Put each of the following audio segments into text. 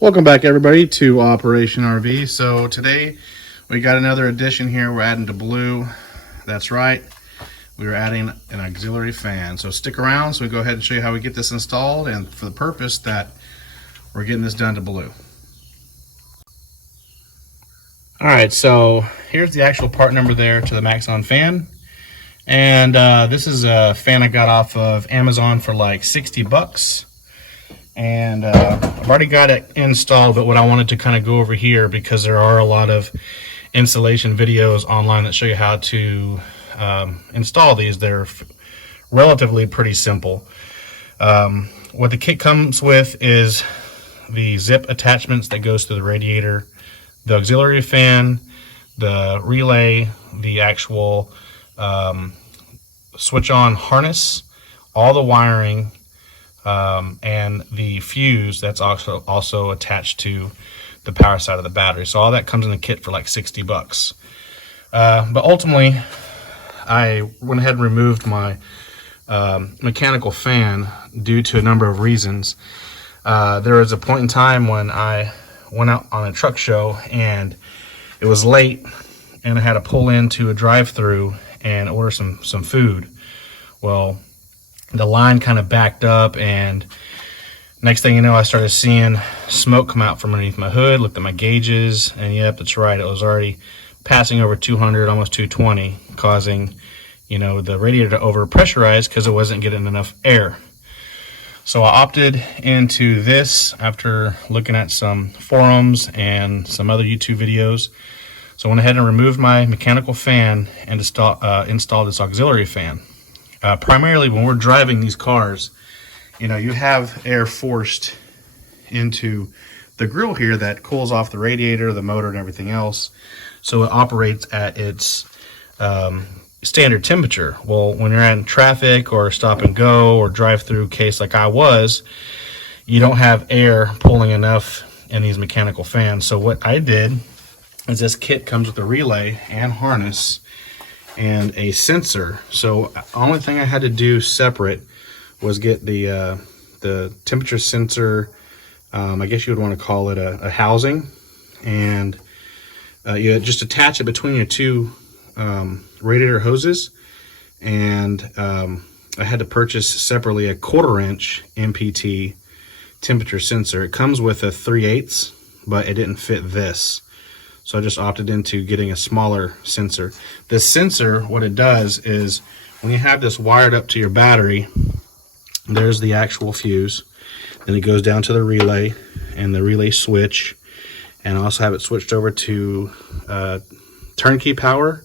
Welcome back, everybody, to Operation RV. So today we got another addition here. We're adding to blue. That's right, we're adding an auxiliary fan. So stick around so we go ahead and show you how we get this installed, and for the purpose that we're getting this done to blue. All right, so here's the actual part number there to the Maxon fan. And this is a fan I got off of Amazon for like 60 bucks. And I've already got it installed, but what I wanted to kind of go over here, because there are a lot of installation videos online that show you how to install these. They're relatively pretty simple. What the kit comes with is the zip attachments that goes to the radiator, the auxiliary fan, the relay, the actual switch on harness, all the wiring, and the fuse that's also attached to the power side of the battery. So all that comes in the kit for like 60 bucks. But ultimately, I went ahead and removed my mechanical fan due to a number of reasons. There was a point in time when I went out on a truck show and it was late and I had to pull into a drive-thru and order some food. Well, the line kind of backed up, and next thing you know, I started seeing smoke come out from underneath my hood. Looked at my gauges, and yep, that's right, it was already passing over 200, almost 220, causing, the radiator to over pressurize because it wasn't getting enough air. So I opted into this after looking at some forums and some other YouTube videos. So I went ahead and removed my mechanical fan and installed this auxiliary fan. Primarily when we're driving these cars, you have air forced into the grill here that cools off the radiator, the motor, and everything else. So it operates at its standard temperature. Well, when you're in traffic or stop and go or drive-through case like I was, you don't have air pulling enough in these mechanical fans. So what I did is this kit comes with a relay and harness and a sensor. So the only thing I had to do separate was get the temperature sensor, I guess you would want to call it a housing, and you just attach it between your two radiator hoses. And I had to purchase separately a 1/4-inch MPT temperature sensor. It comes with a 3/8, but it didn't fit this. So I just opted into getting a smaller sensor. This sensor, what it does is when you have this wired up to your battery, there's the actual fuse. Then it goes down to the relay and the relay switch. And I also have it switched over to turnkey power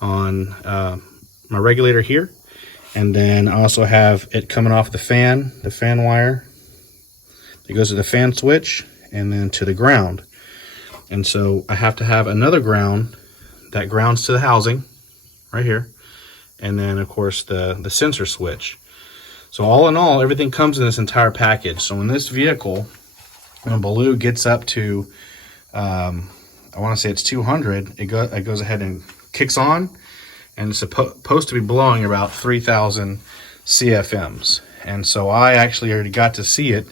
on my regulator here. And then I also have it coming off the fan wire. It goes to the fan switch and then to the ground. And so I have to have another ground that grounds to the housing right here. And then, of course, the sensor switch. So all in all, everything comes in this entire package. So in this vehicle, when Baloo gets up to, I want to say it's 200, it goes ahead and kicks on. And it's supposed to be blowing about 3,000 CFMs. And so I actually already got to see it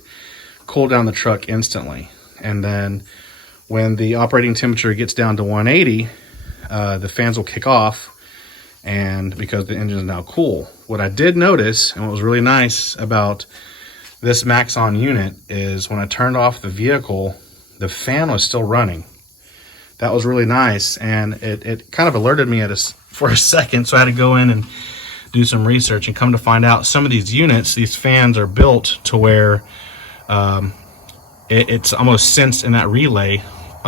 cool down the truck instantly. And then when the operating temperature gets down to 180, the fans will kick off, and because the engine is now cool. What I did notice, and what was really nice about this Maxon unit, is when I turned off the vehicle, the fan was still running. That was really nice, and it kind of alerted me for a second, so I had to go in and do some research and come to find out some of these units, these fans are built to where it's almost sensed in that relay,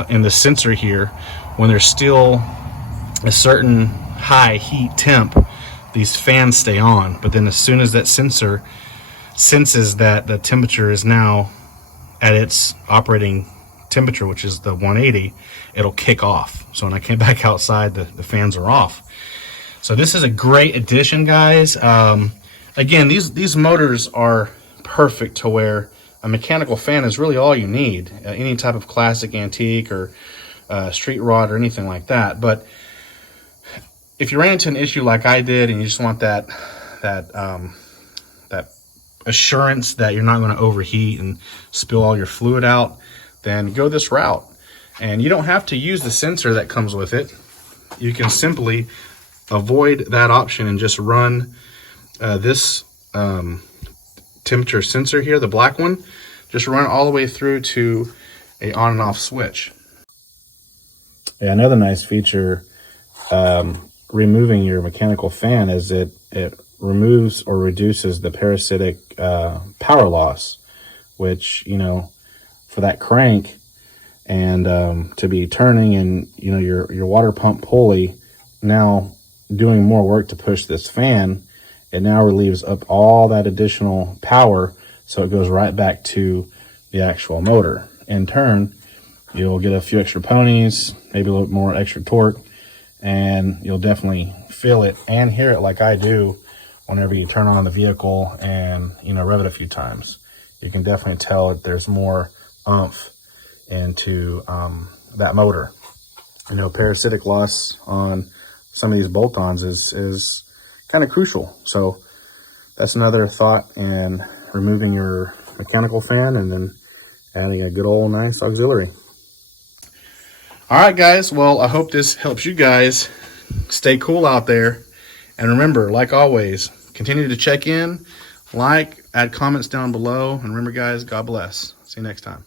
in the sensor here, when there's still a certain high heat temp, these fans stay on. But then as soon as that sensor senses that the temperature is now at its operating temperature, which is the 180, it'll kick off. So when I came back outside, the fans are off. So this is a great addition, guys. Again, these motors are perfect to where a mechanical fan is really all you need. Any type of classic antique or street rod or anything like that. But if you ran into an issue like I did and you just want that assurance that you're not going to overheat and spill all your fluid out, then go this route. And you don't have to use the sensor that comes with it. You can simply avoid that option and just run this temperature sensor here, the black one. Just run it all the way through to a on and off switch. Yeah, another nice feature removing your mechanical fan is it removes or reduces the parasitic power loss, which, you know, for that crank and to be turning and, you know, your water pump pulley now doing more work to push this fan, it now relieves up all that additional power, so it goes right back to the actual motor. In turn, you'll get a few extra ponies, maybe a little more extra torque, and you'll definitely feel it and hear it like I do whenever you turn on the vehicle and, you know, rev it a few times. You can definitely tell that there's more oomph into that motor. You know, parasitic loss on some of these bolt-ons is kind of crucial. So that's another thought in removing your mechanical fan and then adding a good old nice auxiliary. All right, guys. Well, I hope this helps you guys stay cool out there. And remember, like always, continue to check in, like, add comments down below. And remember, guys, God bless. See you next time.